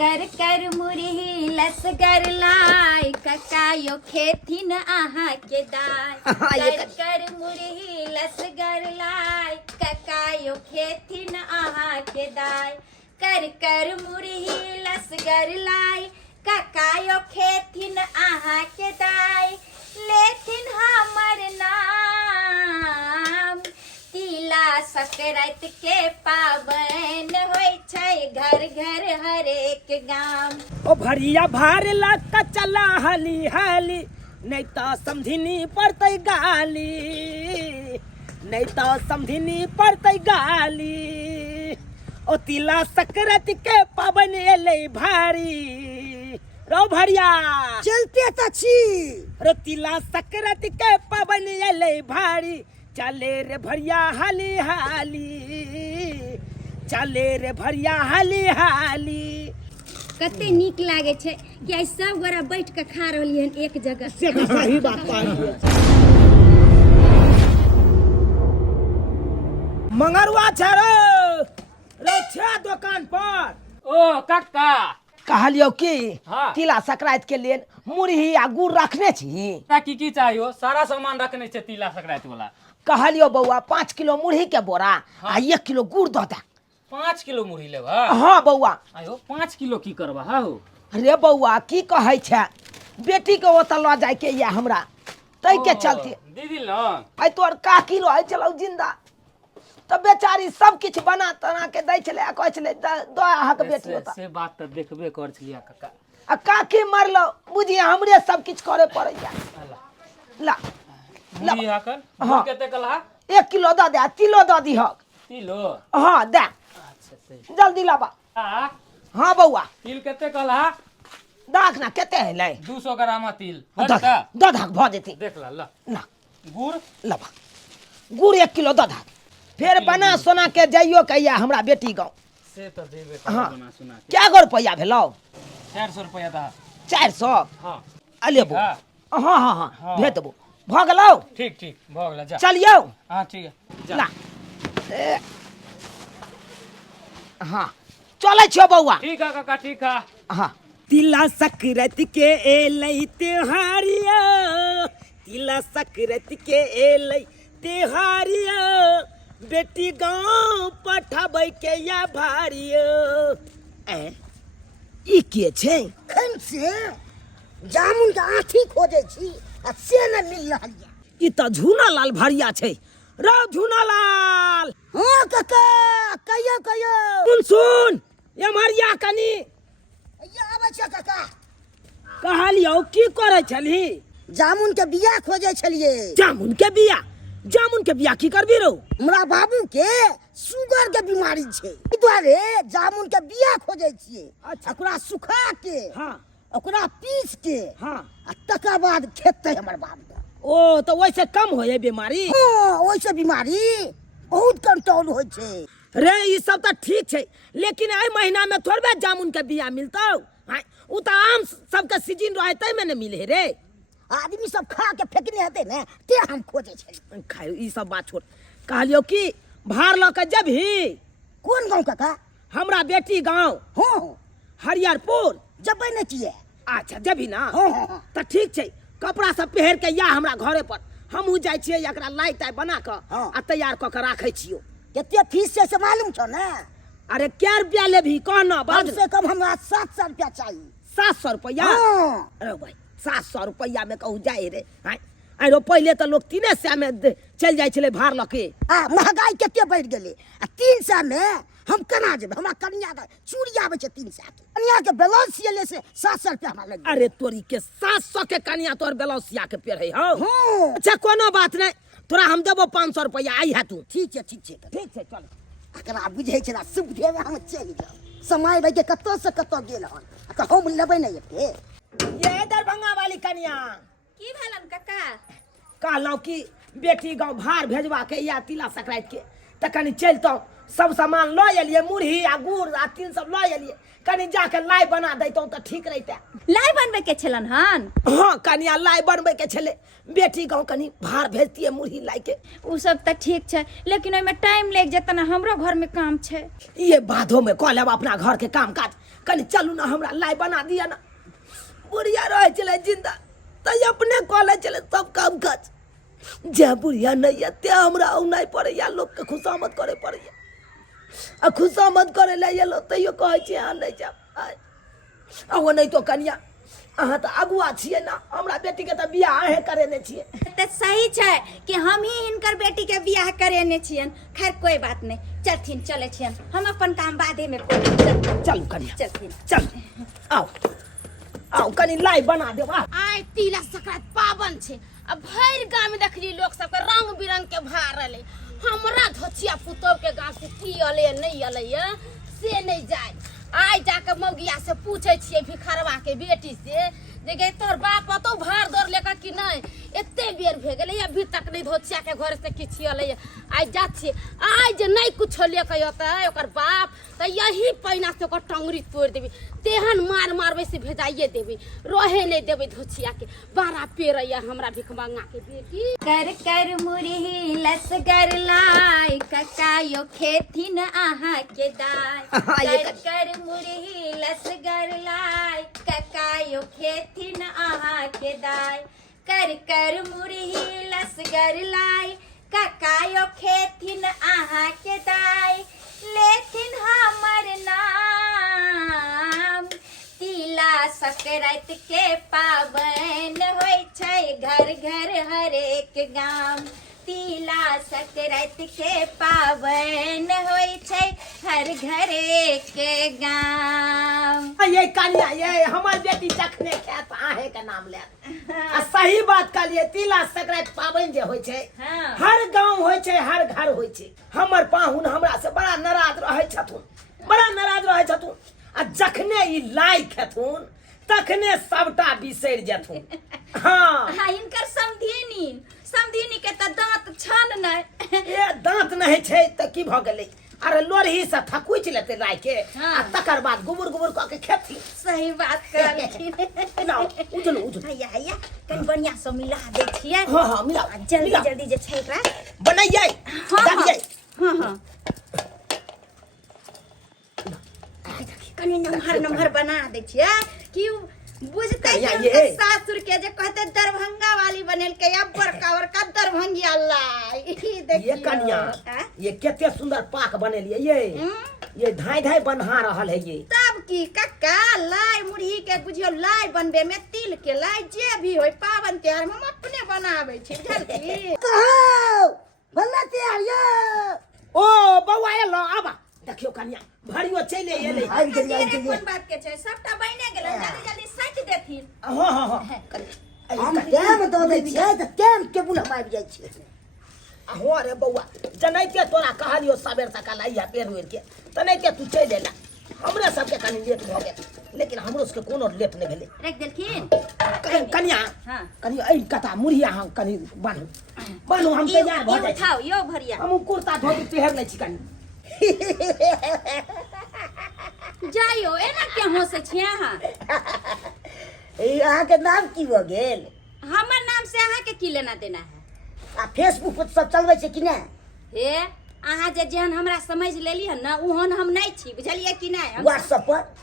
कर कर मुरही लसगर लाई ककायो खेथिन आहा के दाय कर कर मुरही लसगर लाई ककायो खेथिन आहा के दाय कर कर मुरही लसगर लाई ककायो खेथिन आहा के दाय लेथिन हमर नाम तिला संक्रांति के पावन होय छै घर घर हरेक गाम। ओ भरिया भारला त चला हाली हाली नहीं तो समझिनी पड़तै गाली नहीं तो समझिनी पड़तै गाली। ओ तिला संक्रांति के पावन एले भारी रो भरिया चलते त छी रे तिला संक्रांति के पावन एले भारी चले रे भरिया हाली हाली चले रे भरिया हाली हाली। कते नीक लागे छै कि आई सब गोरा बैठ के खा रहली हन एक जगह से सही बात कहलिए। मंगरुआ छै रो छै दुकान पर। ओ कक्का कहलियो कि हाँ। तिला संक्रांति के लिए मुरही आ गुड़ रखने छी। की चाहिए सारा सामान रखने छै तिला संक्रांति वाला। कहलियो बउआ 5 किलो मुरही के बोरा आ 1 किलो गुड़ दऽ दे। 5 किलो मुरही लेबा? हाँ बउआ। आयो 5 किलो की करबा हो? रे बउआ की कहै छै बेटी के ओतऽ लऽ जाय के या हमरा तै के चलते दीदी ल आई तोर काकी रहै छलौ जिंदा त बेचारी सब किछ बना तना के दै छले आ कहै छले दो अहाँ के बेटी ओतऽ। से बात त देखबे कर छलिया कक्का। आ काकी मरलो बुझिए हमरे सब किछ करे पड़ैया। ला मुरही हाकल हाँ। कते कलहा? 1 किलो दऽ दे किलो दऽ दीहक। किलो? हाँ दे अच्छा सही। जल्दी लाबा। आ हाँ बउआ तिल कते कलहा? दाख ना केते हैलै 200 ग्राम तिल। दऽ भ जेतै देख ला ल। ना गुड़ लाबा गुड़ 1 किलो दऽ दे फिर बना सोना के जाइयो कहिया हमरा बेटी गाँव। से त देबे हाँ। कर बना सुना के। क्या गो रुपया भेलौ? 400 रुपया दा। 400 हां अलेबो। हाँ। हाँ हाँ हाँ हाँ। भेज देबो भ गेलौ। ठीक ठीक भ गेला जा। चलियौ हां ठीक है जा। ला हाँ चलै छियो बउआ। ठीक है काका ठीक है। हाँ तिला संक्रांति के एलै त्योहारिया तिला संक्रांति के एलै त्योहारिया बेटी गाँव पठाबै के या भारिया। ई के छै? खन से जामुन के आठी खोजे छी आ से न मिल रहल या। ई त झूना लाल भरिया छै रो झूना लाल। हां काका कहियो कहियो सुन सुन एमहरिया कनी या आबै छै काका। कहलियौ की करे छली? जामुन के बिया खोजे छलिए। जामुन के बिया? जामुन के बिया की करबी रो? हमरा बाबू के शुगर के बीमारी छै ई दुआरे जामुन के बिया खोजे छिए। अच्छा। ओकरा सुखा के हाँ ओकरा पीस के हाँ। आ तकर बाद खेतै हमर बाबू। ओ तो वैसे कम हो बीमारी? हां ओइसे बीमारी बहुत कंट्रोल होइ छै। रे ई सब तो ठीक छै लेकिन एहि महीना में थोड़बे जामुन के बिया मिलतौ। हाय उ त आम सबके सीजन रहे तै में न मिले रे। आदमी सब खा के फेकने हेतै ने ते हम खोजे छली। खायो ई सब बात छोड़। कहलियो कि भार ल के जबही? कोन गांव काका? हमरा बेटी गाँव हां हरियरपुर। जबै ने किए। अच्छा जबही ना हां त ठीक छै कपड़ा सब पहर के या हमरा घरे पर हमहू जाय छियै एकरा लाई ताई बना के हाँ। आ तैयार क के राखै छियो। केते फीस छै से मालूम छौ ने? अरे क्या रुपया लेबही कहना कम बाद से कम हमरा 700 रुपया चाहिए। 700 रुपया? हां अरे भाई 700 रुपया में कहू जाए रे। अरे पहले तो लोग 300 में चल जाए छले भार लके। आ महंगाई केते बढ़ गेलै आ 300 में हम केना जेबै? हमरा कन्या के चूड़ी आबै छै 300 के कन्या के ब्लाउज सियले से 700 रुपया हमरा लग। अरे तोरी के 700 के कन्या तोर ब्लाउसिया के पेड़ है हो। हां अच्छा कोनो बात नहीं तोरा हम देबो 500 रुपया आई है तू। ठीक छै चल। एकरा बुझै छै ना सुविधे में हम चलि जाउ। समय भाई के कत्तो से कत्तो गेल हन आ हम लेबै नै एते। ये दरभंगा वाली कन्या की भेलन कक्का? कहलौ कि बेटी गाँव भार भेजवा के या तिला संक्रांति के त कनी चलतौ सब सामान लो एलिए, मुरही आ गुड़ आ तीन सब लो एलिए, कनी जाके लाई बना दैतौ तो ठीक रहते। लाई बनबे के छलन हन? हाँ कनिया लाई बनबे के छले, बेटी गाँव कनी भार भेजतिए मुरही लाई के। उ सब तो ठीक छै, लेकिन ओइमे टाइम लग जेतै ना, हमरो घर में काम छै। ये बाधो में कह लेब अपना घर के काम काज, कनी चलू ना हमरा लाई बना दिया ना। बुढ़िया रहे चले जिंदा तो अपने कह ले चले सब काम काज, जे बुढ़िया नहीं है ते हमरा औनाई पड़े या लोग के खुशामद करे पड़े, आ खुशामद करे ले ये लोग तैयो कहे छी अहाँ नहीं जाब। आ नहीं तो कनिया अहाँ तो अगुआ छिए ना, हमरा बेटी के तो बियाह अहे करेने छिए। तो सही छै कि हम ही हिनकर बेटी के बियाह करेने छियन। खैर कोई बात नहीं, चलथिन चले छियन, हम अपन काम बादे में करब। चलू कनिया चलथिन। चल आओ आओ कनी लाई बना देब। आइ तिला संक्रांति पावन छै, अब भरि गाँव में देखली लोग सब के रंग बिरंग के भारल है। हमरा धोचिया पुतोह के गाँव से की अले नहीं अले से नहीं जाए। आइ जाके मौगिया से पूछे छिए भिखरवा के बेटी से जे गे तोर बाप तो भार दौड़ लेकर कि नहीं, एते बेर भे गेले अभी तक नहीं धोचिया के घर से किछि अले। आइ जा छिए, आइ जे नहीं कुछ लेके अतै ओकर बाप त यही पैना से ओकर टंगरी तोड़ देबी, तेहन मार मारबे से भेजाइए देबी, रहे नहीं देबे धोचिया के। बारा पेरैया हमरा भिखमंगा के बेटी। कर कर मुरही लसगर लाई, ककायो खेथिन आहा के दाय। कर कर मुरही लसगर लाई, ककायो खेथिन आहा के दाय। कर कर मुरही लसगर लाई, ककायो खेथिन आहा के दाय। लेथिन हमर नाम, तिला संक्रांति के पावन होय छै घर घर हरेक गाम। तिला संक्रांति के पावन होय छै हर घर एक गाम। ये कनिया ये हमर बेटी जखने खेत आहे के नाम ले। आ सही बात कहलिए, तिला संक्रांति पाबनि जे होय छै हाँ। हर गांव होय छै, हर घर होय छै। हमर पाहुन हमरा से बड़ा नाराज रहे छथुन, बड़ा नाराज रहे छथुन, आ जखने ई लाई खेथुन तखने सबटा बिसरि जेथुन। हाँ हाँ, इनकर समधिनी समधिनी के त दांत छन नहीं। ये दांत नहीं छै त की भ गेलै, अरे लोरही से थकुच लेते लाई के हाँ। आ तकर बाद गुबुर गुबुर क के खेती। सही बात कहलखिन। लाओ उजलू उजलू हैया हैया कनी बढ़िया से मिला दै छियै। हाँ हाँ मिला जल्दी मिला। जल्दी जे छै एकरा बनैयै हाँ डालियै। हाँ हाँ, कनी नमहर नमहर बना दै छियै कि बुझते कहिया कि ये? उनके सासुर के जे कहते दरभंगा वाली बनल के अब बड़का बड़का दरभंगिया लाई। ये कन्या ये केते सुंदर पाक बनेलिए ये धाई धाई बन्हा रहल है ये। तब की कक्का लाई मुरही के बुझियो लाई बनबे में तिल के लाई जे भी होय पावन त्योहार में हम अपने बनाबै छी बुझलकी। कहो भला तैयार ये ओ बौआ एलो आबा देखियो कन्या भरियो चले एले। आबि गेलिए कोन बात के छै, सबटा बने गेलै, जल्दी जल्दी सट देथिन। हाँ हाँ हाँ हम टाइम दऽ दै छियै तऽ टाइम टेबुल हम आबि जाइ छियै। हो रे बौआ जनैते तोरा कहलियो सबेर सकाल आइया पेड़ उड़ के तनैते तू चलि एला। हमरे सबके कनी लेट भ गेल, लेकिन हमरो सबके कोनो लेट नहीं भेले। रख देलखिन कन्या हाँ। कनी एई कता मुरहिया हम कनी बान्हू बान्हू हम तैयार भ जाइ छी। उठाओ यो भरिया हम कुर्ता धोती पहिर लै छी कनी। जाइयो एना के होसे छी अहाँ? अहाँके नाम की भऽ गेल? हमर नाम से अहाँ के की लेना देना है? आ फेसबुक पर सब चलबै छै कि नहि? हे अहाँ जे जेहन हमरा समझ लेली है ना ओहन हम नहीं छी, बुझलिए कि नहीं? व्हाट्सएप पर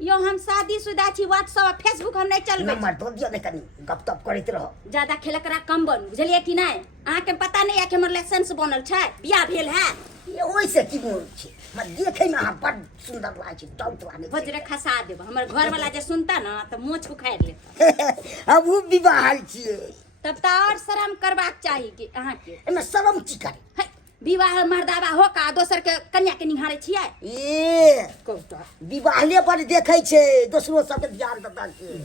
यो हम शादीशुदा छी, व्हाट्सएप फेसबुक हम नहीं चलबै। नंबर दऽ दियौ ने, कनी गप तप करैत रहो। ज्यादा खेलकरा कम बन, बुझलिए कि नहीं? अहाँ के पता नहीं है कि हमर लाइसेंस बनल छै, बियाह भेल है। ये ओइसे की मोन छै, मत देखे में अहाँ बड़ सुंदर लागै छै, टॉप लागै छै। भोजरे खसा देब, हमर घर वाला जे सुनता ना तो मुंह उखाड़ लेता। अब वो विवाहल छियै, तब तो और शर्म करबाक चाही कि अहाँ के। एमे शरम की करे? है, विवाह मर्दावा हो का दोसर के कन्या के निहारे छियै? ए कहू विवाहले पर देखे छै, दोसरो सबके ध्यान देता छै।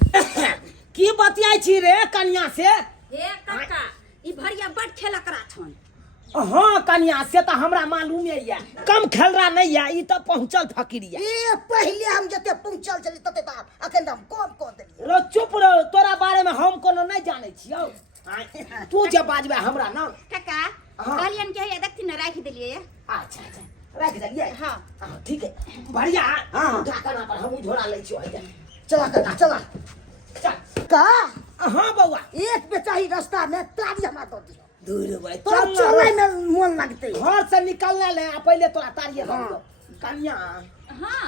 की बतियाई छी रे कन्या से? हे काका ई भरिया बड़ खेलकरा छन। हाँ कन्या से तो हमरा मालूम है, कम खेलरा नहीं है, ई तो पहुंचल फकीरिया। ए पहले हम जते पहुंचल छली तते त अखन हम कम कऽ देलियै। रो चुप रहो, तोरा बारे में हम कोनो नहीं जाने छियो। तू जे बाजबे हमरा ना। काका हाँ। कहलियन के हे देखथिन ना राखि देलियै। अच्छा अच्छा रख जाइए। हाँ हाँ ठीक है। भरिया हाँ ढाकना पर हम झोला ले छियो चला काका चला। चल का हाँ बउआ एक बेचारी रास्ता में तारी हमरा दो दियो। दूर भाई तो चल चले में मन लगते। घर से निकलना ले पहले तोरा तारिये हाँ। दो कन्या हाँ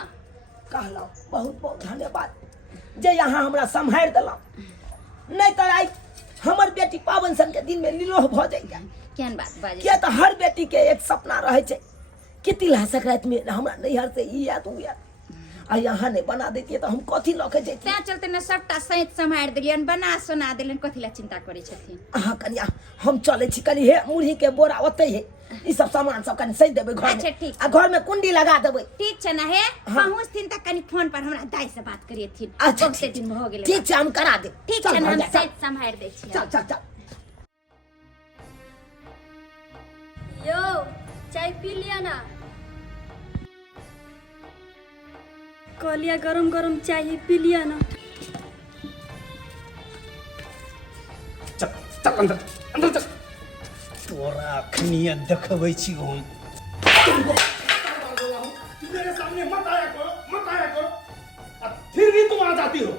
कहलो बहुत बहुत धन्यवाद जे यहाँ हमरा सम्हार देला नहीं तो आई हमर बेटी पावन सन के दिन में निरोह भ जाइए केहन बात बाजे किया तो हर बेटी के एक सपना रहे छे कि तिला संक्रांति में हमरा नैहर से ई याद उ याद आ यहाँ नहीं बना देती तो हम कथी लखे जैती त्या चलते न सबटा सहित सम्हार देलियन बना सुना देलियन कथी ला चिंता करै छथिन। हाँ कन्या हम चले छी कनी हे मुरही के बोरा ओते है ई सब सामान सब कनी सही देबे घर अच्छा, में ठीक। आ घर में कुंडी लगा देबे ठीक छ न हे हाँ। पहुँचथिन त कनी फोन पर हमरा दाई से बात करियथिन। अच्छा बहुते दिन भ गेलै ठीक छै हम करा दे ठीक चल छ न हम भैया, चल। सहित सम्हार दै छी। चल चल चल यो चाय पी लिया ना। कहलिया गरम गरम चाय पी लिया ना। चल चल अंदर अंदर चल तोरा अखनिया देखबै छी हम मेरे सामने मत आया करो और फिर भी तुम आ जाती हो।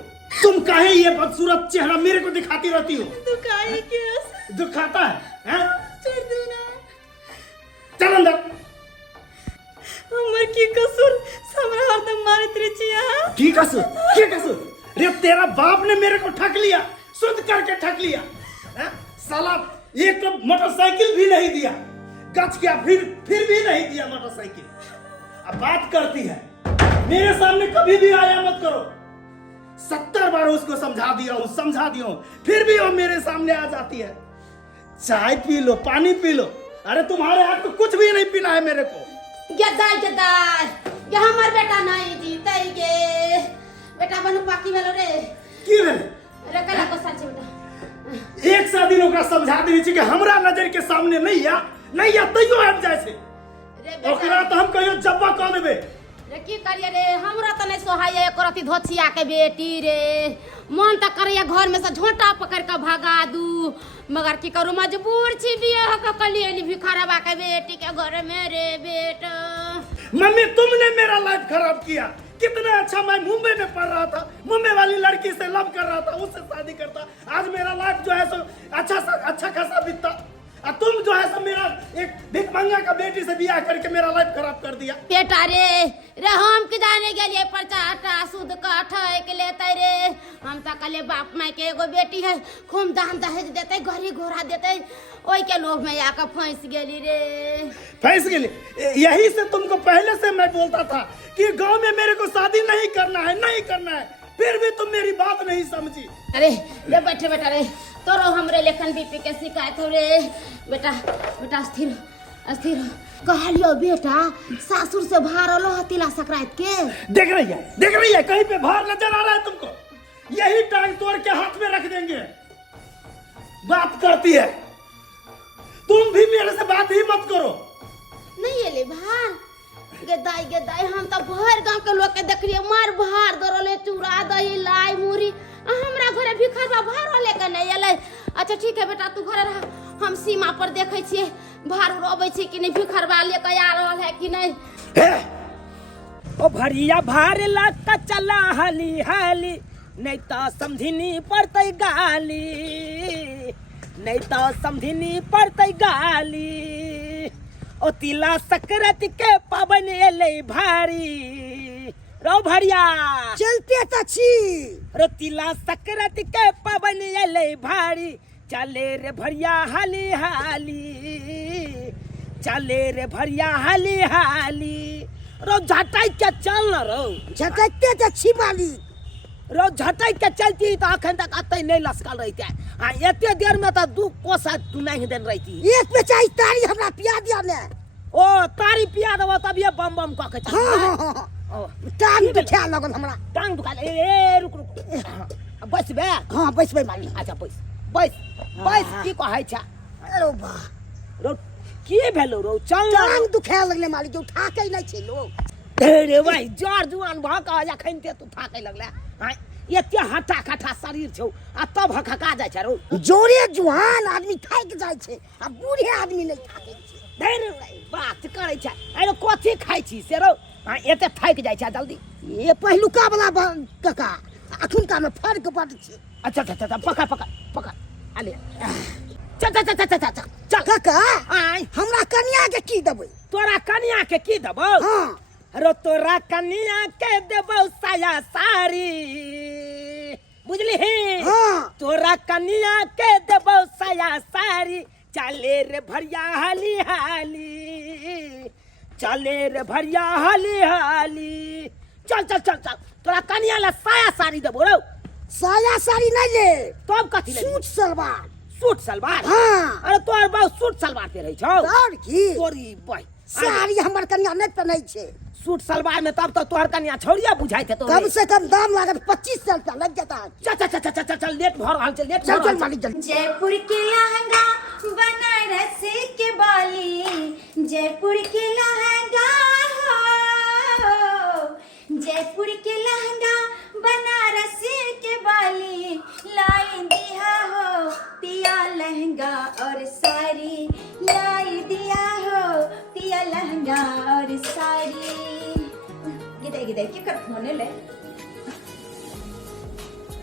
तुम काहे ये बदसूरत चेहरा मेरे को दिखाती रहती हो? दुखाई केस दिखाता है हैं? छोड़ दो ना। चल अंदर। हमर की कसूर हमरा हरदम मारत रहे छी यहाँ। की कसूर रे तेरा बाप ने मेरे को ठग लिया, शुद्ध करके ठग लिया हैं? साला एक तो मोटरसाइकिल भी नहीं दिया, गच क्या फिर भी नहीं दिया मोटरसाइकिल। अब बात करती है मेरे सामने कभी भी आया मत करो। 70 बार उसको समझा दिया हूँ फिर भी वो मेरे सामने आ जाती है। चाय पी लो, पानी पी लो। अरे तुम्हारे हाथ को कुछ भी नहीं पीना है मेरे को। गदाई गदाई ये हमर बेटा नहीं जीते गे बेटा बनू पाकी भेलो रे की भेल रे कला को सच बेटा एक सा दिन ओकरा समझा देनी चाहिए कि हमरा नजर के सामने नहीं या तैयो आबि जाय छै। रे ओकरा बेटा तो हम कहियो जब्बा कह देबे। रे की करिए रे हमरा त नहीं सोहाय एको रति धोछिया के बेटी रे मन त करैया घर में से झोंटा पकड़ के भगा दू मगर की करू मजबूर छी बियाह के कलियली भिखारवा के बेटी के घर में रे बेटा। मम्मी तुमने मेरा लाइफ खराब किया। कितना अच्छा मैं मुंबई में पढ़ रहा था, मुंबई वाली लड़की से लव कर रहा था, उससे शादी करता। आज मेरा लाइफ जो है सो अच्छा खासा बीतता और तुम जो है सो मेरा एक भिखमंगा का बेटी से बियाह करके मेरा लाइफ खराब कर दिया। बेटा रे हम के जाने गेलिए परचाटा सूद काठा के लेते रे हम त कले बाप माई के एगो बेटी है खूब दान दहेज देते घड़ी घोड़ा देते ओई के लोभ में आके फंस गेली रे। फंस गेली। यही से तुमको पहले से मैं बोलता था कि गांव में मेरे को शादी नहीं करना है फिर भी तुम मेरी बात नहीं समझी। अरे ले बैठे बेटा रे तोरो हमरे लेखन बीपी के शिकायत हो रे बेटा स्थिर कहलियो बेटा सासुर से भारलो हतिला सकरात के देख रही है कहीं पे भार नजर आ रहा है तुमको? यही टांग तोड़ के हाथ में रख देंगे। बात करती है तुम भी मेरे से बात ही मत करो। नहीं एले भार गदाई हम तो भर गांव के लोग के देखलिए मार भार दरले चूड़ा दही लाई मुरी हमरा घरे भिखरवा भार लेके नहीं एले। अच्छा ठीक है बेटा तू घरे रह हम सीमा पर देखे छिए भार रोबे छी कि नहीं भिखरवा लेके आ रहल है कि नहीं। ओ भरिया भार लाका चला हाली हाली नहीं तो समझिनी पड़तै गाली नहीं तो समझिनी पड़तै गाली। ओ तिला संक्रांति के पावन एले भारी रो भरिया चलते तो छी। रो तिला संक्रांति के पावन एले भारी चले रे भरिया हाली हाली चले रे भरिया हाली हाली रो झटाई के चल न रो झटकते तो छी मालिक। रो झटाई के चलती तो अखन तक अतै नहीं लसकल रही हाँ एते देर में तो 2 कोसा तू नहीं देन रही। एक बेचारी तारी हमरा पिया दिया ने। ओ तारी पिया देबो तब ये बम बम कह के चल। हाँ टांग दुखा लगल हमरा। टांग दुखा ए रुक बस बे। हाँ बैसबै मालिक। अच्छा बस की कहै छ? अरे बा रो की भेलो रो चल टांग दुखा लगले मालिक उठा के नहीं छै लोग। रे भाई जर जुआन भ क अखन ते तू थाकै लगले हां एते हटा खटा शरीर छौ आ तब हकका जाय छ रो। जोरे जुहान आदमी थाक जाय छै आ बूढ़े आदमी नहीं थाकै छै। धैर बात करै छै अरे कथी खाइ छी से रौ एते थाकि जाइ छै जल्दी ये पहिलुका वाला कका अखुनका में फर्क बड़ छै। अच्छा पकड़ आले चल कका आय हमरा कन्या के की देबै? तोरा कन्या के की देबौ? हाँ अरे तोरा कन्या के देबौ साया साड़ी बुझली हाँ तोरा कन्या के देबौ साया साड़ी चले रे भरिया हाली हाली चले रे भरिया हाली हाली चल तोरा कन्या ला साया साड़ी देबो रो। साया साड़ी नहीं ले तब कथी ले? सूट सलवार। हाँ अरे तोर बहु सूट सलवार पहिरै छौ और की तोरी बह साड़ी हमर कन्या नहीं पहनै छै। सूट सलवार में तब तो तोहर कन्या छौरिया बुझाइत है तो कम से कम दाम लागत 2500 रुपया लग जाता है। चल लेट भर रहल छै लेट चल मालिक जल्दी। जयपुर के लहंगा बनारस के बाली जयपुर के लहंगा हो जयपुर के लहंगा बनारस के बाली लाई दिया हो पिया लहंगा और साड़ी लाई दिया हो पिया लहंगा और साड़ी। गिदाई के कर फोन ले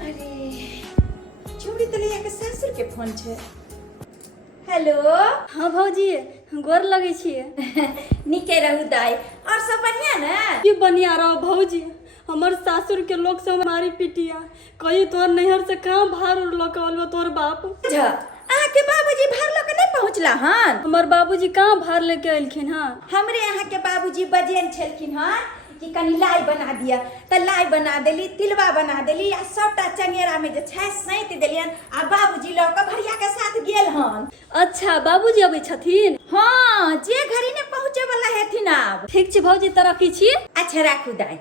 अरे चूड़ी तलिया के ससुर के फोन छे। हेलो हाँ भौजी गोर लगे छिए। निके रहू दाई और सब बढ़िया ना? की बनिया रहो भौजी हमर सासुर के लोग से मारी पिटिया कही तोर नैहर से कहाँ भार उड़ लकल तोर बाप अहाँ के बाबूजी भार लेके नहीं पहुँचला हन? हमर बाबूजी कहाँ भार लेके अयलखिन हाँ? हमरे यहाँ के बाबूजी बजेन छलखिन हन कि कनी लाई बना दिया तो लाई बना देली तिलवा बना देली आ सबटा चंगेरा में जे छै सैंत देलियन आ बाबूजी लऽ के भरिया के साथ गेल हन। अच्छा बाबूजी अबै छथिन? हाँ जे घड़ी ने पहुँचे वाला हेथिन आब। ठीक छै भौजी तरह की छी? अच्छा राखू दाई।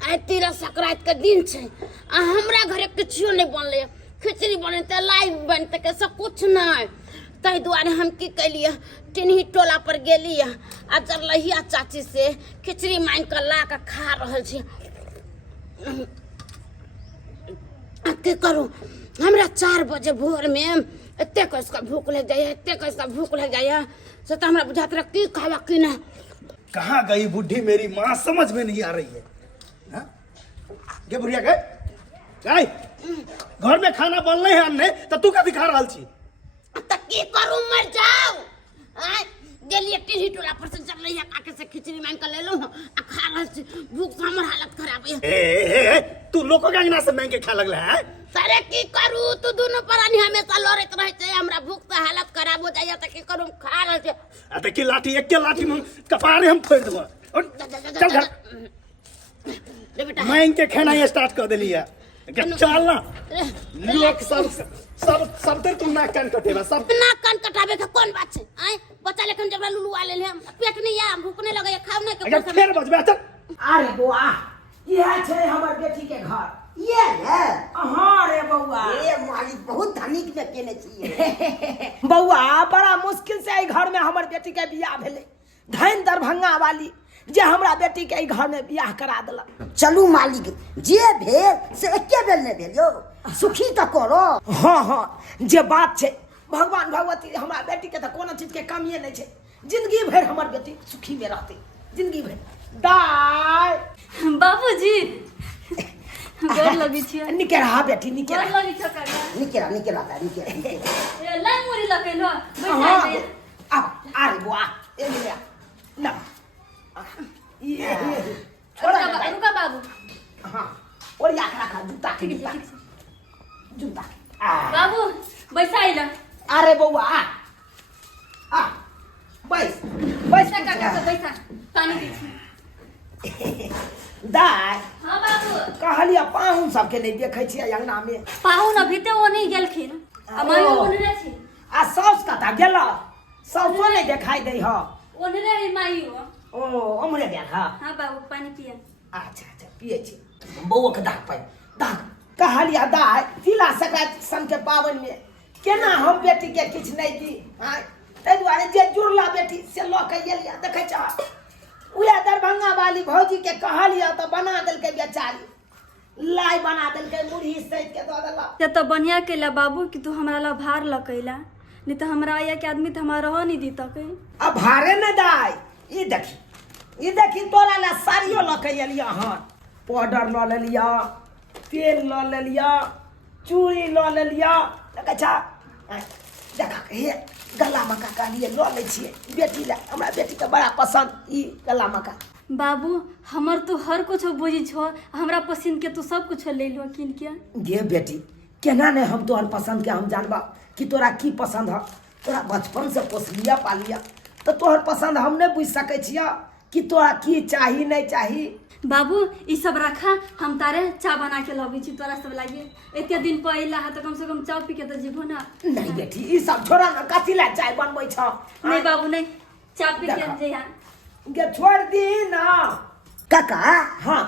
आइ तेरह संक्रांति के दिन छै आ हमरा घरे किछो नहीं बनले खिचड़ी बने ते लाई बनते के सब कुछ नहीं ताहि दुआरे हम की कैलिए टिन्ही टोला पर गेलिए आ जरलहिया चाची से खिचड़ी मांग के ला के खा रहल छी। की करूं हमरा 4 बजे भोर में एते कसका भूख लग जाए एते कसका भूख लग जाए से तो हमरा बुझात रह की खावा की ना। कहाँ गई बुढ़ी मेरी माँ समझ में नहीं आ रही है। हाँ? गे बुढ़िया गए घर में खाना बनले है हमने तो तू कथी खा रहल छी? त की करूं मर जाओ आय गेलिए टिन्ही टोला पर से जरलहिया काके से खिचड़ी मांग के ले लो आ खा रहल छी भूख से हमर हालत खराब है। ए तू लोको के अंगना से मांग के खा लगला है? सारे की करूं तू दोनों प्राणी हमेशा लड़त रहे छे हमरा भूख से हालत खराब हो जाय त की करूं खा रहल छे। आ त की लाठी एक के लाठी में कपारे हम फोड़ देबो। चल घर ले बेटा मांग के खाना स्टार्ट कर देलिए चल ना लोग सब तर तुम ना कान कटेबा सब ना कान कटावे के कौन बात छे आय बच्चा लेखन जबरा लुलु आ ले हम पेट नहीं या भूख नहीं लगे खाव नहीं के अगर फिर बजबे चल। अरे बौआ यह छै हमर बेटी के घर ये है हाँ रे बौआ ये मालिक बहुत धनिक में केने छिए। बौआ बड़ा मुश्किल से घर में हमर बेटी के बियाह भेले धन दरभंगा वाली जे हमरा बेटी के घर में बियाह करा देलक। चलू मालिक जे भेल से एके बेर ने भेल यो सुखी तो करो। हाँ जे बात छै भगवान भगवती हमरा बेटी के तो कोनो चीज के कमिए नहीं छै जिंदगी भर हमर बेटी सुखी में रहते जिंदगी भर। दाय बाबूजी गोर लगे छिए। निके रहा बेटी निके गोर रहा लगे छ कन्या निकेरा ए लाई मुरी लके न हाँ बैठा दे अब अरे बुआ ए लिया ना ये छोड़ा रुका बाबू हाँ और या रखा जूता के जूता जूता बाबू बैसाई ल अरे बउआ आ बैस बैस काका से बैसा पानी दे छी। दाय हाँ बाबू कहलिया पाहुन सबके नहीं देखे छियै अंगना में पाहुन अभी तो वो नहीं गेलखिन अमाई ओनरे छी आ साउस कता गेला साउसो नहीं दिखाई दे ह ओनरे माई हो। ओ हमरे देखा हाँ बाबू पानी पिया। अच्छा पिए छी बउआ के दाग पाई दाग कहलिया दाय तिला संक्रांति सन के पावन में केना हम बेटी के किछ नहीं दी हां तै दुआरे जे जुड़ला बेटी से ल के गेलिया देखे छ उया दरभंगा वाली भौजी के कहलिया तो बना देलकै बेचारी, लाई बना देलकै, मुरही सैत के दऽ देलक। ये तो बढ़िया कैला बाबू कि तू हमरा ला भार लकैला, नहीं तो हमरा आया के आदमी तो हमारा रह नहीं दी तक। अब भारे न दाई, ई देखी तोरा ला साड़ियो लकै एलिया हन, पाउडर ल लेलिया, तेल ल लेलिया, चूड़ी ल लेलिया, देखै छा देखा हे गला मका का लिए ल ले छियै बेटी ला, हमरा बेटी के बड़ा पसंद ई गला मका। बाबू हमर तो हर कुछ बुझी छो, हमरा पसंद के तू सब कुछ ले लो किन के। गे बेटी केना ने हम तोहर पसंद के हम जानबा कि तोरा की पसंद है, तोरा बचपन से पोसलिया पालिया तो तोहर पसंद हम नहीं बुझ सकै छिया कि तोरा की चाही नहीं चाही। बाबू ई सब रखा, हम तारे चाय बना के लबी छी तोरा सब लागे। एते दिन पहला है तो कम से कम चाय पी के तो जीवो ना। नहीं बेटी ई सब छोड़ा ना, कथी ला चाय बनबै छ? नहीं बाबू नहीं, चाय पी के जइहा। गे छोड़ दी ना काका हाँ।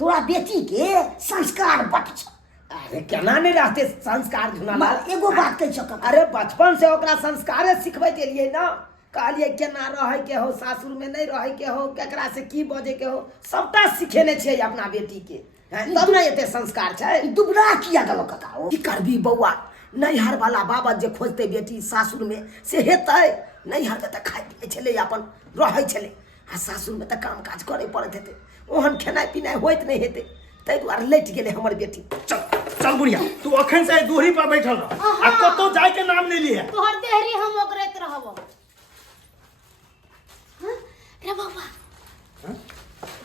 तोरा बेटी के संस्कार बट छ। अरे केना नहीं रहते संस्कार धुना मार एगो बात कह छ काका, अरे बचपन से ओकरा संस्कारे सिखबै देलियै ना, कहलिए केना रहे के हो, सासुर में नहीं रहे के हो, केकरा से की बजे के हो, सबटा सिखेने छियै अपना बेटी के, तब ना एते संस्कार छै। दुबरा किया गलो काका ओ? की करबी बौआ, नैहर वाला बाबा जे खोजते बेटी सासुर में से हेतै? नैहर के त खाइ पिए छलै, अपन रहै छलै, आ सासुर में त काम काज करे पड़त हेतै, ओहन खेनाइ पिनाइ होइत नहीं हेतै, ताहि दुआरे लटि गेलै हमर बेटी। चल चल बुढ़िया, तू अखन से दूरी पर बैठल रह, आ कतो जाय के नाम ले लिए। तोहर देहरी हम ओकरेत रहबो। हाँ? रे बाबा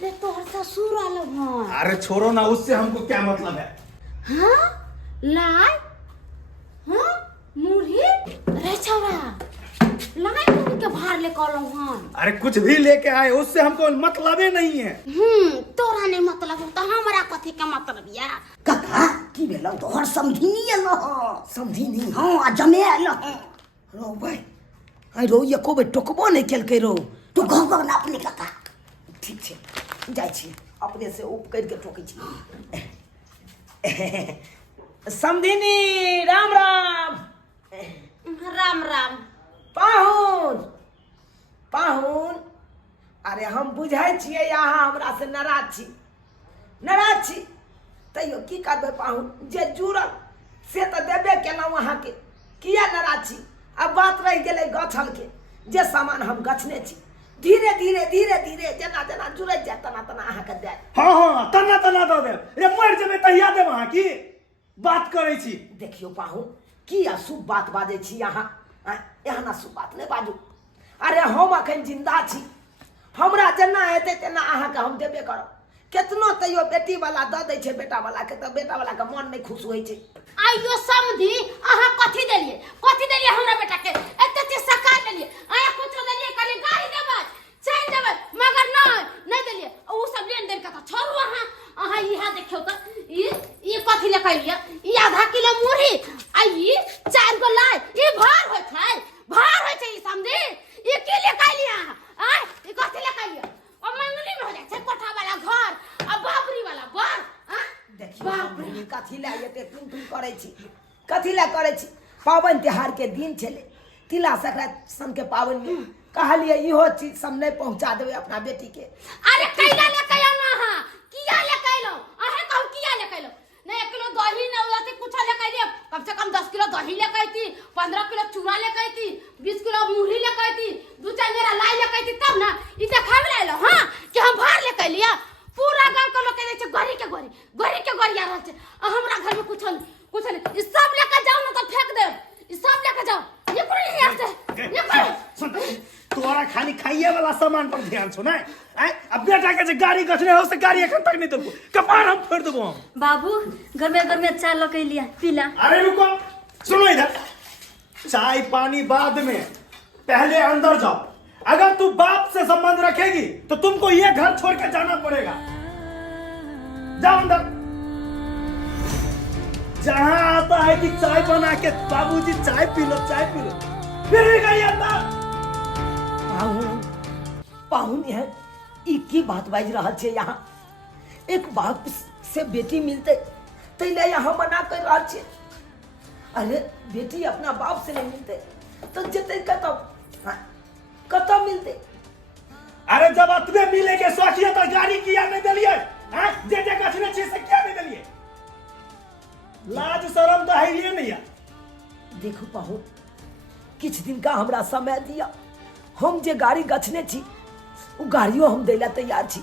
रे तोहर ससुर आलो हन। अरे छोड़ो ना, उससे हमको क्या मतलब है। हाँ लाई हाँ मुरही रे छौरा लाई मुरही के भार ले कलो हन। अरे कुछ भी लेके आए उससे हमको मतलब ही नहीं है। तोरा नहीं मतलब हो तो हमरा कथी के मतलब या? काका की भेलो तोहर समझिनी एलो? समझिनी हाँ जमे एलो रो भाई, आई रो एको बेर टोकबो नहीं केलकै रो। तू गाँव ना अपने काका। ठीक छै जाइ छी, अपने से उप कर के ठोकै छी। समधिनी राम राम। राम राम। पाहुन पाहुन, अरे हम बुझाइ छियै अहाँ हमरा से नाराज छी, तैयो की करबै पाहुन, जे जुड़ल से तऽ देबे केलहुँ अहाँके, किया नाराज छी? अब बात रहि गेलै गछल के, जे सामान हम गछने छी धीरे धीरे जेना जेना जुड़ैत जाय तना तना अहाँके दे। हाँ तना तना दऽ देब, रे मरि जेबै तहिया देब। अहाँ की बात करै छी? देखियो पाहुन की अशुभ बात बाजै छी अहाँ, एहन अशुभ बात नहि बाजू। अरे हम अखन जिंदा छी, हमरा जेना हेतै तेना अहाँके हम देबे करब। केतनो तैयो बेटी वाला दऽ दै छै बेटा वाला के, तऽ बेटा वाला के मन नहीं खुश होइ छै। आइयो समझी अहाँ कथी देलिए हमरा बेटा के? एते चीज सकार देलिए, आया कुछ देलिए, खाली गाड़ी देबै चैन देबै, मगर नहीं देलिए। उ सब लेन देन का तो छोड़ू। अहाँ इहा देखियो त ई कथी ले कहलिए? ई आधा किलो मुरही आ ई 4 गो लाई, ई भार होय छै ई समझी। ई के ले कहलिए अहाँ? ई कथी ले कहलिए? ओ मंगली में हो जाय छै कोठा वाला घर आ बाबरी वाला बर। देखियो कथी ला एते तुम करै छी, कथी ला करै छी? पाबनि त्योहार के दिन छलै, तिला संक्रांति सन के पाबनि में कहलिए इहो चीज सब नहीं पहुंचा देबै अपना बेटी के। अरे कैला ले कहियो ना हां, किया ले कहलो? अहे कहू किया ले कहलो? नहीं 1 किलो दही न होती कुछ ले कहलिए, कम से कम 10 किलो दही ले कहती, 15 किलो चूड़ा ले कहती, 20 किलो मुरही ले कहती, 2-4 मेरा लाई ले कहती, तब ना ई देखावे लाइलो हां कि हम भार ले कहलिया। पूरा गांव के लोग कहै छै गरी के गरी आ रहल छै, हमरा घर में कुछ नहीं, ई सब लेके जाओ ना तो फेंक दे, ई सब लेके जाओ। ये कोई नहीं आते, ये कोई सुन, तोरा खाली खाइए वाला सामान पर ध्यान छौ ना। अब बेटा के जे गाड़ी गछने हो से गाड़ी एखन तक नहीं देबो, कपार हम फोड़ देबो। हम बाबू घर में चाय लकै लिया पीला। अरे रुको, सुनो इधर, चाय पानी बाद में, पहले अंदर जाओ। अगर तू बाप से संबंध रखेगी तो तुमको ये घर छोड़ के जाना पड़ेगा। जाओ अंदर। जहां आता है कि चाय बना के बाबूजी चाय पी लो, फिर भी गई अंदर। पाहुन है ई की बात बाज रहल छै यहाँ? एक बाप से बेटी मिलते तैले यहाँ मना कर रहल छै। अरे बेटी अपना बाप से नहीं मिलते तो जते कतौ मिलते? अरे जब अतबे मिले के सोचिए तो गाड़ी किया नहीं दिलिए हैं जे गछने छी से क्या नहीं दिलिए लाज शरम तो है ये नहीं है। देखो पाहुन किछ दिन का हमरा समय दिया हम जे गाड़ी गछने छी उ गाड़ियों हम दैला तैयार छी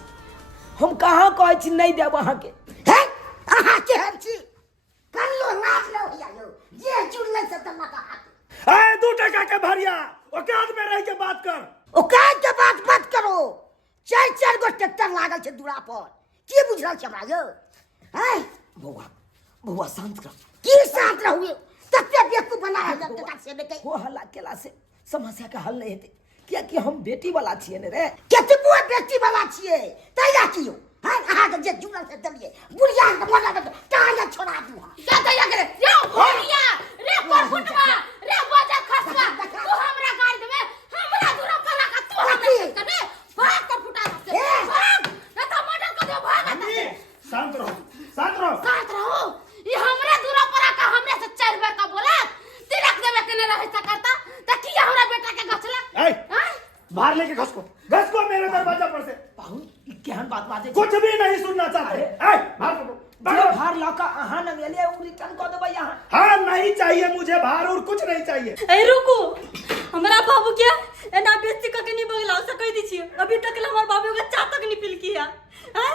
हम कहाँ कहे छी नहीं देब अहाँ के हैं अहाँ के हम छी कनियो लाज न होइया यो जे जुड़ले से त लगा हाथ ए 2 टका के भरिया औकात में रह के बात कर। औकात के बात मत करो 4 गो ट्रैक्टर लागल छे दूरा पर की बुझल छे हमरा यो हैं बउआ शांत कर की शांत रहुए तते बेवकूफ बना है जनता से लेके वो हल्ला केला से समस्या का हल नहीं हेते क्या कि हम बेटी वाला छिए ने रे केतबो बेटी वाला छिए तैया कियो हां अहाँ के जे जुड़ल से दलिए बुढ़िया के मना के कहां छोड़ा दू क्या तैया करे रे भोलिया रे परफुटवा रे बाजा खसवा तू हमरा गाड़ी देबे हमरा दूरा पला का तू हमरा करे भाग कर फुटा से भाग न तो मर्डर कर दे भाग शांत रहो शांत रहो साथ रहो ये हमरा दूरा परा का हमरे से 4 बार का बोला तिलक देवे के न रह सकता त की हमरा बेटा के गछला ए बाहर लेके घस को मेरे दरवाजा पर से। पाहुन केहन बात बाजे कुछ भी नहीं सुनना चाहते ए बाहर भार लौका अहाँ न गेलिए उ रिटर्न कर देबै यहाँ हाँ नहीं चाहिए मुझे बाहर और कुछ नहीं चाहिए। ए रुको हमरा बाबू के एना बेइज्जती करके नहीं बगलाओ से कह दी छी अभी तक हमर बाबू के चाह तक नहीं पिल किया हैं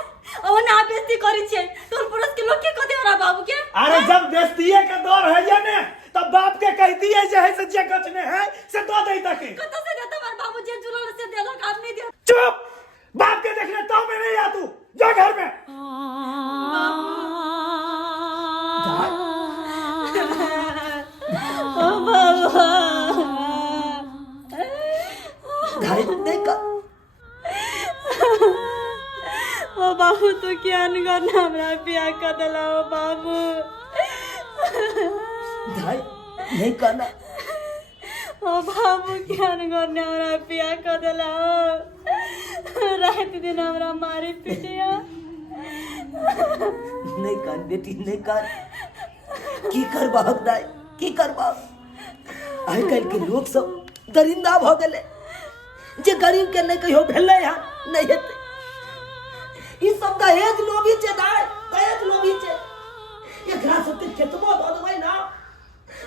ओ ना बेइज्जती करी छी तोर पुरुष के लोग के कहते हमरा बाबू के अरे जब बेइज्जती के दौर है या ने तब बाप के कहती है जे गचने है से दो दे तके कत से देता हमर बाबू जे जुलल से देला काम नहीं दे चुप बाप के देखने तो में नहीं आ तू जा घर में। ओ बाबा धाई नहीं कर ओ बाबू तो क्या न करना हमरा बियाह कर देला ओ बाबू धाई नहीं करना ओ बाबू क्या न करना हमरा बियाह कर देला रात दिन हमरा मारी पिटिया नहीं कर बेटी नहीं कर की करबा दाई की करबा आइ काल्हि के लोग सब दरिंदा भ गेले जे गरीब के नहीं कहियो भेलै हन नहीं हेतै ई सब दहेज लोभी छै दाई दहेज लोभी छै एकरा सबके केतबो द देबै ना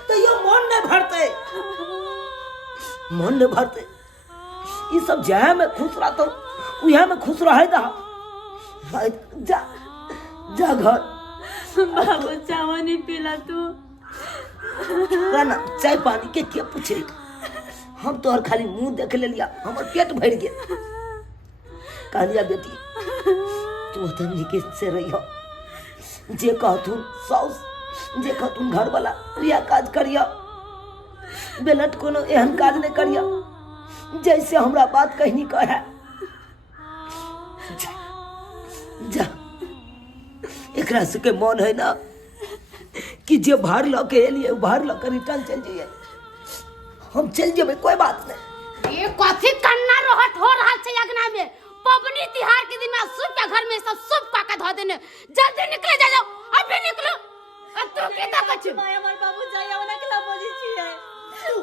तैयो मन नहीं भरतै मन नहीं भरतै ई सब जहाँ में खुश रहतौ उहाँ में खुश रहे दा जा जा घर बाबू चावा नहीं पीला तू ना चाय पानी के पूछे हम तोहर खाली मुंह देख ले लिया हमर पेट भर गया कहलिया बेटी तू तनी के से रहियो जे कहथुन साउस जे कहथुन घर वाला रिया काज करियो बेलट कोनो एहन काज नहीं करियो जैसे हमरा बात कहनी कहे जा एकरा से के मन है ना कि जे भार ल के एलिए भार ल के रिटर्न चल जाइए हम चल जेबे कोई बात नहीं। ये कथी कन्ना रहत हो रहा छै अगना में पबनी तिहार के दिन में सूप के घर में सब सूप का धो देने जल्दी निकल जा जाओ अभी निकलो अब तू के ता कछ माय हमर बाबू जाया वाला केला बोजी छिए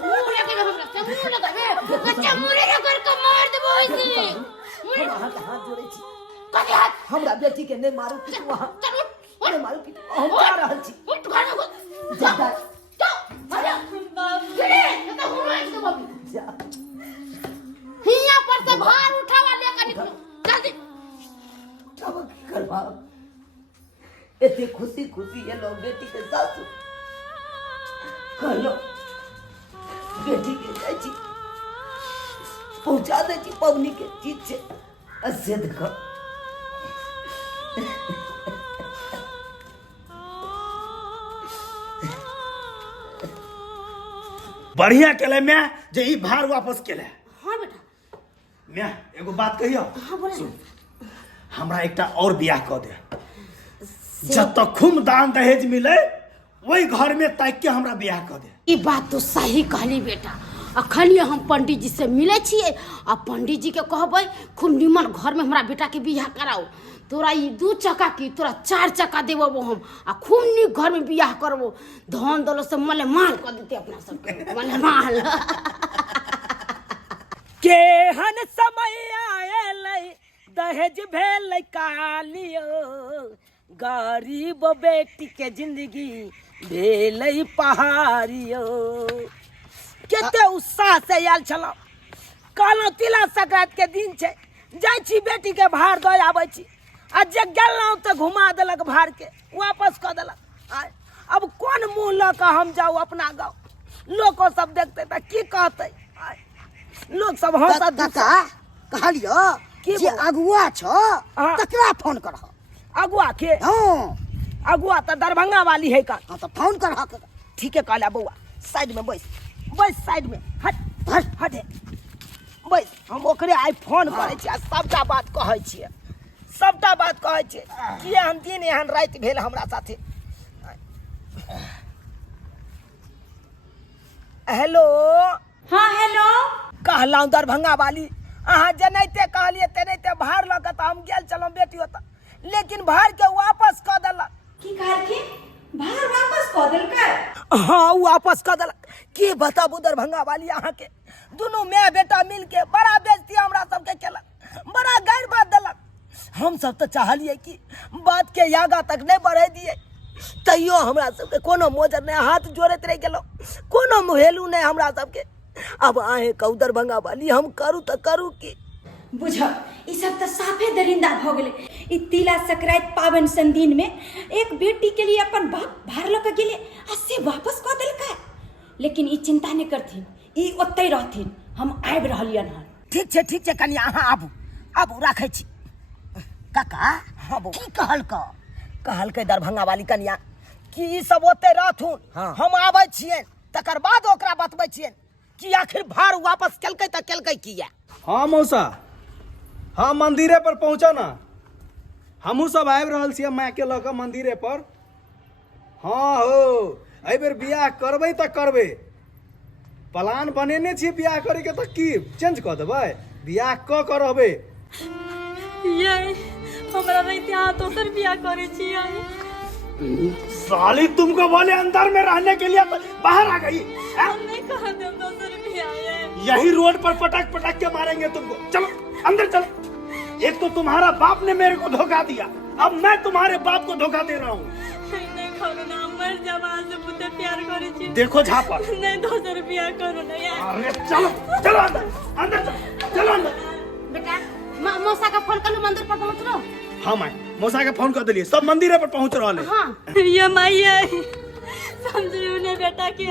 मुरे के हमरा चमू लगावे कच्चा मुरे रगड़ के मार देबो ऐसे हाथ जोड़े छी कथी हाथ हमरा बेटी के नहीं मारू कि वहां चल नहीं मारू कि हम जा रहल छी उठ घर में जा तो मारा बाबू गिरे ये तो हुरो एक बाबू जा हिया पर से भार उठावा लेकर निकलो जल्दी तब करवा इतनी खुशी खुशी ये लोग बेटी के साथ कहलो बेटी के जाई छी पहुंचा दे छी पवनी के चीज से असे देखो बढ़िया केले मैं जे ई भार वापस केले। हां बेटा मैं एगो बात कहियो हां बोले सुन हमरा एकटा और बियाह क दे जब तक खूब दान दहेज मिले वही घर में ताक के हमरा बियाह क दे। ई बात तो सही कहली बेटा अखनिए हम पंडित जी से मिले छिए आ पंडित जी के कहबै खूब निमन घर में हमरा बेटा के बियाह कराओ तोरा ई 2 चक्का की तोरा 4 चक्का देबो हम आ खूब नीक घर में बियाह करबो धन दौलत से मले माल कर देते अपना सब मले माल केहन समय आयल दहेज भेल कालियो गरीब बेटी के जिंदगी भेल पहाड़ियो केते उत्साह से आयल छलौ कहलौ तिला संक्रांत के दिन छै जाइ छी बेटी के भार दऽ आबै छी आ जे गेलहुँ तऽ घुमा देलक भार के वापस कऽ देलक अब कोन मुँह लऽ कऽ हम जाऊ अपना गाँव लोको सब देखते तऽ की कहतै लोग सब हंसत काका कहलियो की जे बोल? अगुआ छ हाँ। तकरा फोन करह अगुआ के हाँ अगुआ तो दरभंगा वाली है का हाँ तो फोन करह ठीक है कहला बउआ साइड में बैस बैस साइड में हट हट हट बैस हम ओकरे आइ फोन करे छी आ सबटा बात कहै छियै सबटा बात कहै छियै कि एहन दिन एहन राति भेल हमरा साथे हेलो हाँ हेलो कहलहुँ दरभंगा वाली अहाँ जेनाहिते कहलियै तेनाहिते भार लऽ कऽ तऽ हम गेल छलहुँ बेटी ओतऽ लेकिन भार के वापस कऽ देलक की कहलखिन भार वापस कऽ देलकै हाँ वापस कऽ देलक की बताबू दरभंगा वाली अहाँ के दुनू माय बेटा मिल के बड़ा बेइज्जती हमरा सबके केलक बड़ा गारि बात देलक हम सब तो चाहलिए कि बात के आगा तक नहीं बढ़े दिए तैयो हमरा सबके कोनो मोजर नहीं हाथ जोड़ैत रह गेलो कोनो मुहेलू नहीं हमरा सबके अब आहे कहू दरभंगा वाली हम करू तो करू की बुझ ई सब तो साफे दरिंदा भ गेले ई तिला संक्रांत पावन संदिन में एक बेटी के लिए अपन बाप भार लऽ के गेले आ से वापस कऽ देलकै लेकिन ई चिंता नहीं करथिन ई ओतै रहथिन हम आबि रहलियन हन ठीक छै कनी अहाँ आबू आबू राखै छी काका हाँ बौ की कहलकै दरभंगा वाली कनिया कि ई सब ओते रहथुन हाँ। हम आबै छियै तकर बाद ओकरा बतबै छियै कि आखिर भार वापस केलकै तऽ केलकै किया हाँ मौसा हाँ मंदिरे पर पहुँचा ना हमहूँ सब आबि रहल छियै माय के लऽ कऽ मंदिरे पर हाँ हो एहि बेर बियाह करबै तऽ करबै प्लान बनेने छियै बियाह करैके तऽ की चेंज कऽ देबै बियाह कऽ के रहबै ये हमरा रहते यहाँ दोसर बियाह करे छियै साली तुमको बोले अंदर में रहने के लिए तो बाहर आ गई हाँ? हम नहीं कहा दे दोसर बियाह ये यही रोड पर पटक पटक के मारेंगे तुमको चलो अंदर चलो एक तो तुम्हारा बाप ने मेरे को धोखा दिया अब मैं तुम्हारे बाप को धोखा दे रहा हूँ नहीं करो ना हमर जवान से पुते प्यार करे छी देखो झापा नहीं दोसर बियाह करो ना यार अरे चलो चलो अंदर चलो अंदर बेटा मौसा का फोन कर मंदिर पर पहुंच लो हाँ माई मौसा के फोन कर दिलिए सब मंदिर पर पहुंच रहा है हाँ ये माइया समझियो ने बेटा के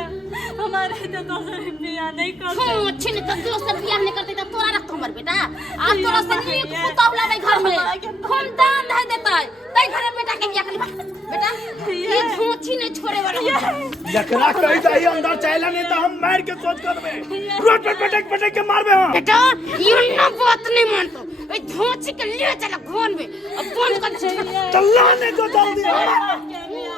हमारे तो दोसर बियाह नहीं करते अच्छे ने तो दोसर बियाह नहीं करते तो तोरा रख हमर बेटा आज तोरा से एक पुतौला नहीं घर में हम दान दे देता तई घर में बेटा के बियाह कर बेटा ये धोची नहीं छोड़े वाला जकरा कही जाइए अंदर चला नहीं तो हम मार के सोच कर दे रोड पर पटक पटक के मारबे हम बेटा ये ना बात नहीं मानतो ए धोची के ले चला घोन में अब फोन कर चलाने को जल्दी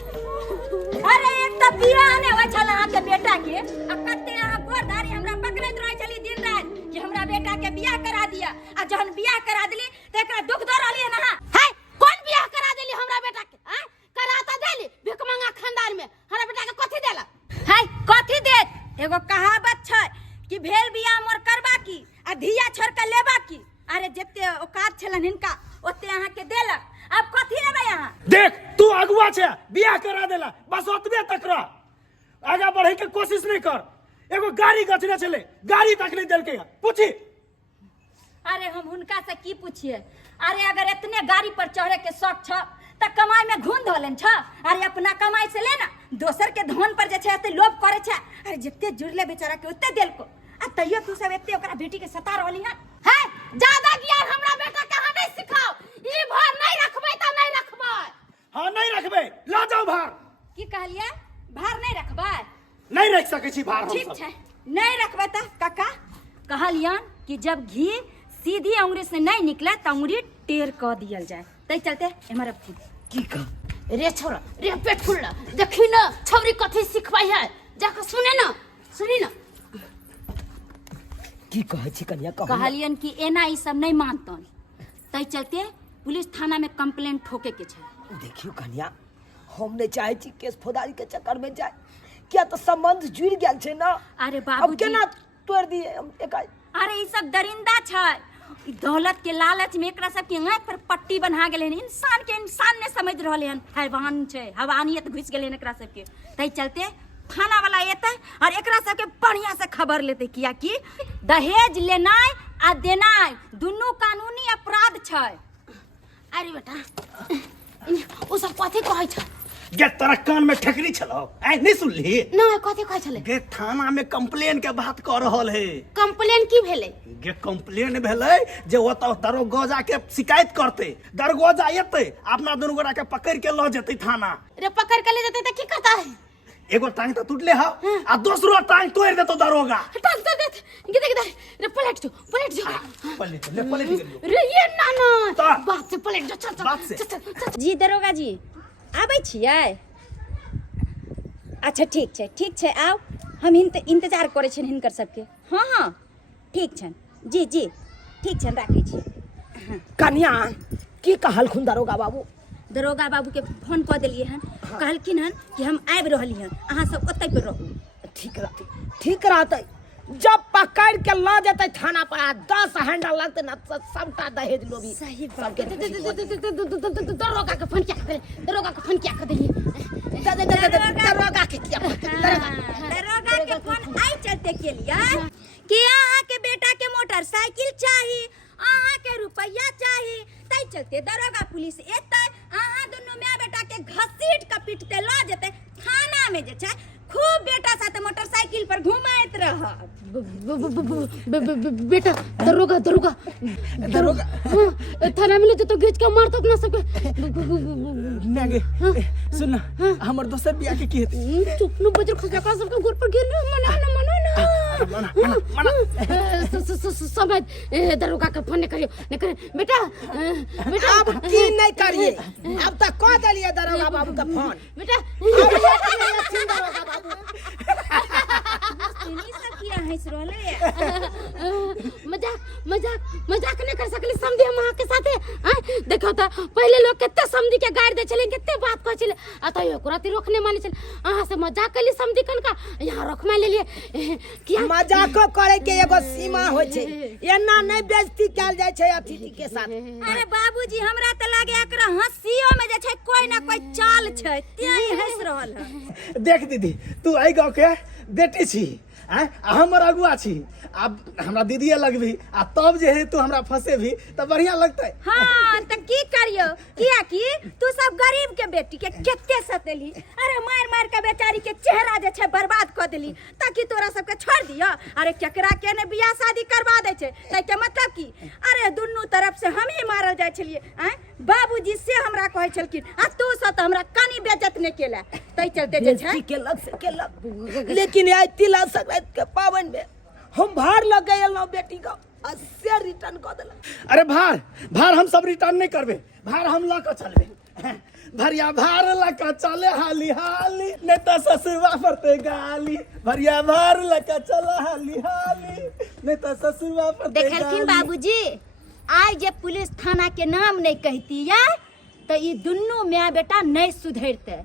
अरे एक तो बियाह ने होय छल अहाँ के बेटा के आ कते अहाँ गोरधारी हमरा पकड़ैत रहै छली दिन रात कि हमरा बेटा के बियाह करा दिया आ जहन बियाह करा देली त एकरा दुख दऽ रहलिए ना है कौन बियाह करा देली हमरा बेटा के हैं करा त देली भिकमंगा खानदान में हमरा बेटा के कथि देला है कथि देत एगो कहावत छै कि भेल बियाह मोर करबा की आ धिया छोड़ के लेबा की अरे जते औकात छलन हिनका ओते अहाँ के देलक अब कथि लेबै अहाँ देख तू अगुआ छे बियाह करा देला बस ओतबे तक रह आगे बढ़े के कोशिश नहीं कर एगो गाड़ी गचने चले गाड़ी तक नहीं देलके पूछी अरे हम हुनका से की पूछिए अरे अगर इतने गाड़ी पर चढ़े के शौक छ त कमाई में घुन धोलन छ अरे अपना कमाई से लेना दोसर के धन पर जे छै एते लोभ करे छै अरे जते जुड़ले बेचारा के ओते देल को आ तैयो तू सब एते ओकरा बेटी के सता रहली है ज्यादा ज्ञान हमरा बेटा के हमें सिखाओ ई भार नहीं रखबै त नहीं रखबै हाँ नहीं रखबे ला जाओ भार की कहलिए भार नहीं रखबै नहीं रख सके छी भार हम ठीक सब छै नहीं रखबै त काका कहलियन कि जब घी सीधी अंगुरी से नहीं निकले त अंगुरी टेढ़ क दियल जाए तै चलते एमर की कह रे छोरा रे पेट फुल्ला देखी न छौरी कथि सिखबै है जाके सुने न सुनी न की कहै छी कनिया कह कहलियन कि एना ई सब नहीं मानतन तै चलते पुलिस थाना में कंप्लेंट ठोके के छै देखियो कनिया हम नहीं चाहे छी केस फौजदारी के चक्कर में जाए किया तो संबंध जुड़ गेल छै ना। अरे अब बाबूजी केना तोड़ दिए हम एकाएक? अरे ई सब दरिंदा छै। ई दौलत के लालच में एकरा सब के आंख पर पट्टी बना गेले हन। इंसान के इंसान ने समझ रहले हन। हैवान छै, हैवानियत घुस गेले हन एकरा सब के। तै चलते थाना वाला एते और एकरा सब के बढ़िया से खबर लेते, किया कि दहेज लेनाय आ देनाय दुनू कानूनी अपराध छै। अरे बेटा ओ सब कथी कहै छ? गे तोरा कान में ठेकरी छलो, ऐ नहीं सुनली? नहीं कथी कहै छले? गे थाना में कंप्लेन के बात कर रहल है। कंप्लेन की भेले? गे कंप्लेन भेलै जे ओतऽ दरोगा के शिकायत करते, दरोगा एते अपना दुनू गोरा के पकड़ के ल जेते थाना। रे पकड़ के ले जेते त की करता है? एगो टांग तो टूटले हा आ दूसरो टांग तोड़ देतो दरोगा। टांग तो देत गिदे गिदे रे पलट जो पलट रे ये ना ना तो। बात से पलट जो चल बात से। चल जी दरोगा जी आबै छियै? अच्छा ठीक छै आउ। हम इंतजार करै छियनि हिनकर सबके। हाँ हाँ ठीक छनि जी ठीक छनि, राखै छी। कन्या की कहलखुन दरोगा बाबू? दरोगा बाबू के फोन कऽ देलियै हन। कहलखिन हन कि हम आबि रहली हन, अहाँ सब ओतै पे रहू। ठीक रहते। जब पकड़ के ला जेते थाना पर 10 हैंडल लगते ना तो सबका दहेज लोभी। सही सबके दरोगा के फोन क्या कर? दरोगा के फोन क्या कर दिए? दरोगा के किया? दरोगा के फोन आई चलते के लिए कि अहाँ के बेटा के मोटरसाइकिल चाहिए, अहाँ के रुपया चाहिए। तै चलते दरोगा पुलिस एतै, अहाँ दुनू माय बेटा के घसीट के पीटते ला जेते थाना में जे छै खूब बेटा साथे मोटरसाइकिल पर घुमाइत रह। बेटा दरोगा थाना में ले तो घीच के मार तक ना सके। नागे सुन हमर दोसर बियाह के की हेतै? चुप न बजर खसा का सबके घर पर गिर मना समझ। दरोगा के फोन नहीं करे बेटा अब की नहीं करिए? अब तक कह दिलिए दरोगा बाबू का फोन। बेटा दरोगा बाबू इन्हीं सब किया हंस रहले। मजाक नहीं कर सकली समझे हम अहाँ के साथे। देखो तो पहले लोग कितने समझी के गाड़ दे चले, कितने बात कह चले, आ तो एको राती रोकने माने चले। अहाँ से मजाक कली समझी कन का यहाँ रोकमा ले लिए किया? मजाको करे के एगो सीमा होय छै, एना नहीं बेइज्जती कैल जाय छै अतिथि के साथ। अरे बाबूजी हमरा त लागे एकरा हंसियो में जे छै कोई ना कोई चाल छै, तें हंस रहल है। देख दीदी तू आई गाँव के बेटी छी, हमर अगुआ छी। अब हमरा दीदी लगभी आ तब जे है तू हमरा फंसे भी तो बढ़िया लगते। हाँ त की करियो, किया कि तू सब गरीब के बेटी के केते सतेली। अरे मार के बेचारी के चेहरा जे छै बर्बाद कर देली ताकि तोरा सबके छोड़ दियो। अरे केकरा के ने बियाह शादी करवा दे छै, तै के मतलब की? अरे दुन्नू तरफ से हम ही मारल जाय छलिए। बाबूजी से हमरा कहै छलखिन आ तू सब त हमरा कनी बेइज्जत ने केला। तै चलते जे छै केलक लेकिन आई तिला संक्रांति के पावन में हम भार लग गए बेटी का अस्से रिटर्न कर दिला। अरे भार हम सब रिटर्न नहीं करबे, भार हम ला के चलबे। भरिया भार ला के चले हाली नहीं तो ससुरवा पड़ते गाली। भरिया भार ला के चला हाली नहीं तो ससुरवा पड़ते गाली। देखलखिन बाबूजी आज जे पुलिस थाना के नाम नहीं कहती है तो ये दुन्नू माय बेटा नहीं सुधरते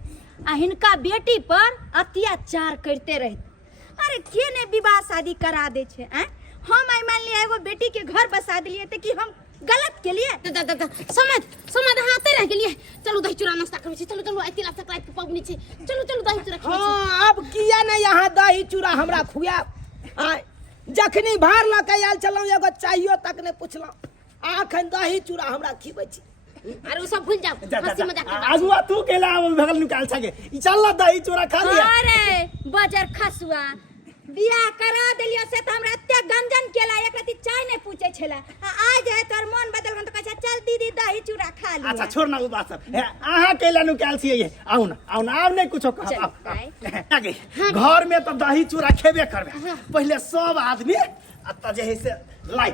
आ हिनका बेटी पर अत्याचार करते रहते। अरे के ने विवाह शादी करा दे छे? हम आई मान लिया एगो बेटी के घर बसा दिलिए तो कि हम गलत के लिए? समझ हाथे रह गेलिए। चलो दही चूड़ा नाश्ता करै छी। चलो आई तिला संक्रांति के पावनी छै। चलो दही चूड़ा खाइ छी। हाँ अब किया नहीं यहाँ दही चूड़ा हमरा खुआ। जखनी भार ला के आयल चलौ एगो चाहियो तक ने पूछलौ, आखन दही चूड़ा हमरा खिबै छी। अरे वो सब भूल जाओ, हंसी मजाक के बात। अगुआ तू केला भगल निकाल सके चल ना दही चूड़ा खा लिया। अरे बजर खसुआ बियाह करा देलियो से त हमरा एते गंजन केला, एक रति चाय नहीं पूछे छला। आज है तोर मन बदल गन त कहै चल दीदी दही चूड़ा खा लिया। अच्छा छोड़ ना वो बात सब। आहा केला निकाल छिए ये आउ ना अब नहीं कुछो कह। आगे घर में तो दही चूड़ा खेबे करबे। पहले सब आदमी अत्ता जे है से लाई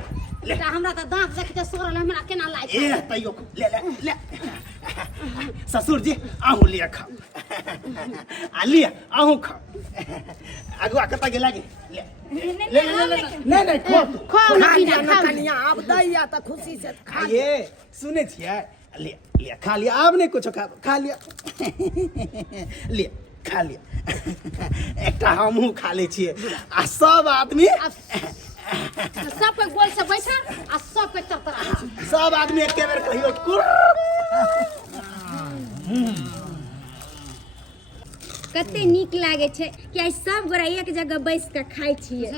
ले। हमरा त दांत देखते सोरल हमरा केना लाइ ए तइयो ले ससुर जी आहू लिया खा आ लिया आहू खा। अगुआ कता के लागे ले नहीं खाओ ना बिना खाओ। कनिया अब दैया त खुशी से खा ये सुने छिए ले खा लिया। अब नहीं कुछ खा लिया ले खा लिया एकटा हमहूँ खा ले छियै आ सब आदमी सब कोई गोल से बैठा आ सब कोई तरतरा सब आदमी एके बेर कहियो कुर कते नीक लागे छै कि आइ सब गोरा एक जगह बैस के खाइ छियै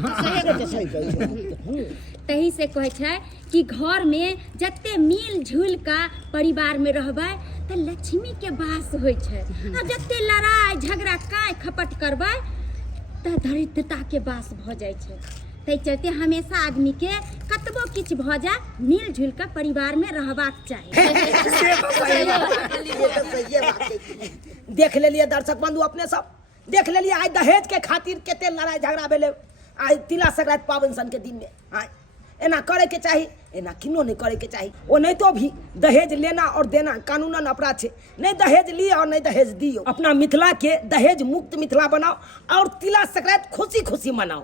तही से कहै छै कि घर में जते मिल जुल का परिवार में रहबै तऽ लक्ष्मी के वास होइ छै आ जते लड़ाई झगड़ा काय खपट करबै तऽ दरिद्रता के वास भ जाइ छै तै चलते हमेशा आदमी के कतबो किछ भ जाय मिल जुल के परिवार में रहबाक चाही देख लेलिए दर्शक बंधु अपने सब देख लेलिए आज दहेज के खातिर केते लड़ाई झगड़ा भेले आज तिला संक्रांति पावन सन के दिन में हाँ एना करे के चाही एना किनो नहीं करे के चाही वो नहीं तो भी दहेज लेना और देना कानूनन अपराध है नहीं दहेज लियो और नहीं दहेज दियो अपना मिथिला के दहेज मुक्त मिथिला बनाओ और तिला संक्रांति खुशी खुशी मनाओ